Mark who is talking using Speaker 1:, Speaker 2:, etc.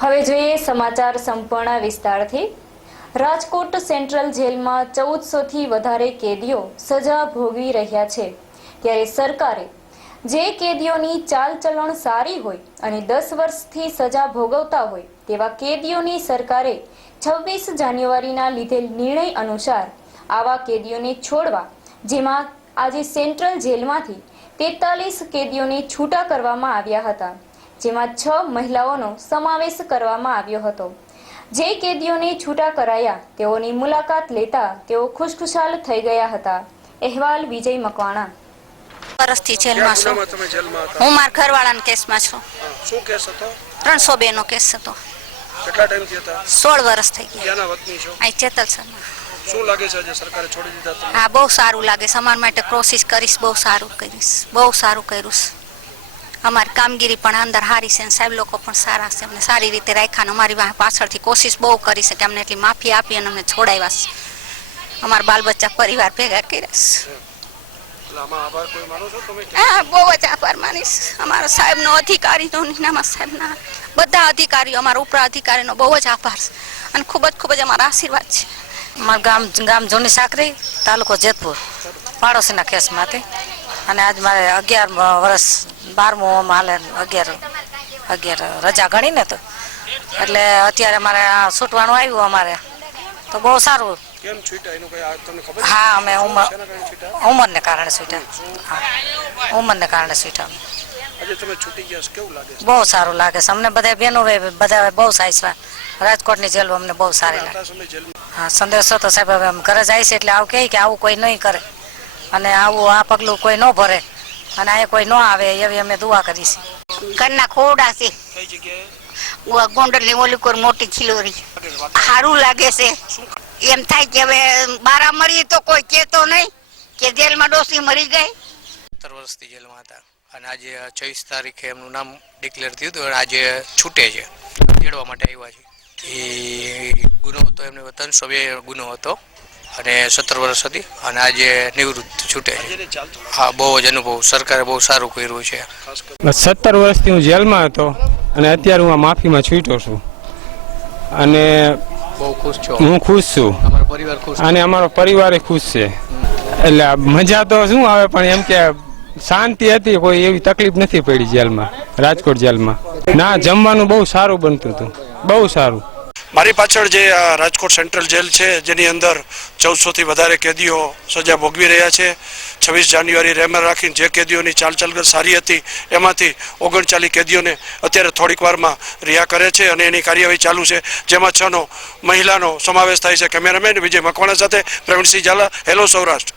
Speaker 1: હવે જોઈએ સમાચાર સંપૂર્ણ વિસ્તારથી. રાજકોટ સેન્ટ્રલ જેલમાં ચૌદસોથી વધારે કેદીઓ સજા ભોગવી રહ્યા છે. ત્યારે સરકારે જે કેદીઓની ચાલચલણ સારી હોય અને દસ વર્ષથી સજા ભોગવતા હોય તેવા કેદીઓની સરકારે છવ્વીસ જાન્યુઆરીના લીધેલ નિર્ણય અનુસાર આવા કેદીઓને છોડવા, જેમાં આજે સેન્ટ્રલ જેલમાંથી તેતાલીસ કેદીઓને છૂટા કરવામાં આવ્યા હતા. જેમાં છ મહિલાઓનો સમાવેશ કરવામાં આવ્યો હતો. જે કેદીઓને છૂટા કરાયા તેઓની મુલાકાત લેતા તેઓ ખુશખુશાલ થઈ ગયા હતા. અહેવાલ વિજય મકવાણા.
Speaker 2: વર્ષથી જેલમાં છું. હું મારા ઘરવાળાના કેસમાં છું.
Speaker 3: શું કેસ હતો?
Speaker 2: ત્રણસો બે નો કેસ હતો.
Speaker 3: કેટલા ટાઈમથી હતા?
Speaker 2: સોળ વર્ષ થઈ ગયા.
Speaker 3: ક્યાંના વતની છો?
Speaker 2: અહીં ચેતલસરમાં
Speaker 3: શું લાગે છે આજે સરકારે છોડી દીધા
Speaker 2: હા બહુ સારું લાગે છે. અમારા માટે કોશિશ કરીશ બહુ સારું કરીશ બહુ સારું કર્યું છે અમારી કામગીરી પણ અંદર સારી છે અને સાહેબ લોકો પણ સારા છે. અમને સારી રીતે રાખ્યા અને અમારી પાછળથી કોશિશ બહુ કરી છે કે અમને એટલી માફી આપી અને અમને છોડાવ્યા છે. અમારા બાલ બચ્ચા પરિવાર ભેગા કર્યા છે. હા બહુ જ આભાર માનીશ. અમારા સાહેબનો અધિકારીનો નીનામા સાહેબના બધા અધિકારીઓ અમારા ઉપરા અધિકારીનો બહુ જ આભાર છે. અને ખૂબ જ ખૂબ જ અમારા આશીર્વાદ છે.
Speaker 4: મારું ગામ ગામ જૂની સાકરી તાલુકો જેતપુર. પાડોશીના કેસમાંથી અને આજ મારે અગિયાર વર્ષ બારમું હાલે અગિયાર અગિયાર રજા ગણી ને તો. એટલે અત્યારે મારે છૂટવાનું આવ્યું અમારે. તો બહુ સારું? હા અમે ઉંમર ઉંમરને કારણે છૂટ્યા. હા. ઉંમરને કારણે છૂટ્યા બહુ સારું લાગે છે. અમને બધા બહેનો બધા બહુ સાઈસવા રાજકોટની જેલ અમને બહુ સારી લાગે. હા સંદેશો તો સાહેબ હવે ઘરે જાય છે એટલે આવું કહે કે આવું કોઈ નહીં કરે. અને આવું આ પગલું કોઈ ન ભરે અને આ કોઈ ન આવે એવી અમે દુઆ કરીશું છે.
Speaker 2: ઘરના ખોડા છે.
Speaker 3: કઈ જગ્યાએ?
Speaker 2: ગોંડલની ઓલીકોર મોટી ખીલોરી. સારું લાગે છે. એમ થાય કે હવે બારા મરી તો કોઈ કેતો નહીં કે જેલમાં ડોસી મરી ગઈ.
Speaker 5: સત્તર વર્ષથી જેલમાં હતા અને આજે ચોવીસ તારીખે એમનું નામ ડિક્લેર થયું હતું અને આજે છૂટે છે. તેડવા માટે આવ્યા છે. એ ગુનો હતો એમને વતન બે ગુનો હતો. અને સત્તર વર્ષ હતી અને આજે નિવૃત્ત છૂટે છે. હા બહુ જ અનુભવ. સરકારે બહુ સારું કર્યું છે.
Speaker 6: સત્તર વર્ષથી હું જેલમાં હતો અને અત્યારે હું આ માફીમાં છૂટ્યો છું. અને
Speaker 5: બહુ ખુશ છું?
Speaker 6: હું ખુશ છું.
Speaker 5: અમારો પરિવાર ખુશ
Speaker 6: અને અમારો પરિવાર ખુશ છે. એટલે મજા તો શું આવે પણ એમ કે શાંતિ હતી કોઈ એવી તકલીફ નથી પડી જેલમાં રાજકોટ જેલમાં. ના જમવાનું બહુ સારું બનતું હતું. બહુ સારું.
Speaker 3: મારી પાછળ જે આ રાજકોટ સેન્ટ્રલ જેલ છે, જેની અંદર ચૌદસોથી વધારે કેદીઓ સજા ભોગવી રહ્યા છે. છવ્વીસ જાન્યુઆરી રેમર રાખીને જે કેદીઓની ચાલચલગર સારી હતી, એમાંથી ઓગણચાલીસ કેદીઓને અત્યારે થોડીક વારમાં રિહા કરે છે અને એની કાર્યવાહી ચાલુ છે. જેમાં છનો મહિલાનો સમાવેશ થાય છે. કેમેરામેન વિજય મકવાણા સાથે પ્રવીણસિંહ ઝાલા. હેલો સૌરાષ્ટ્ર.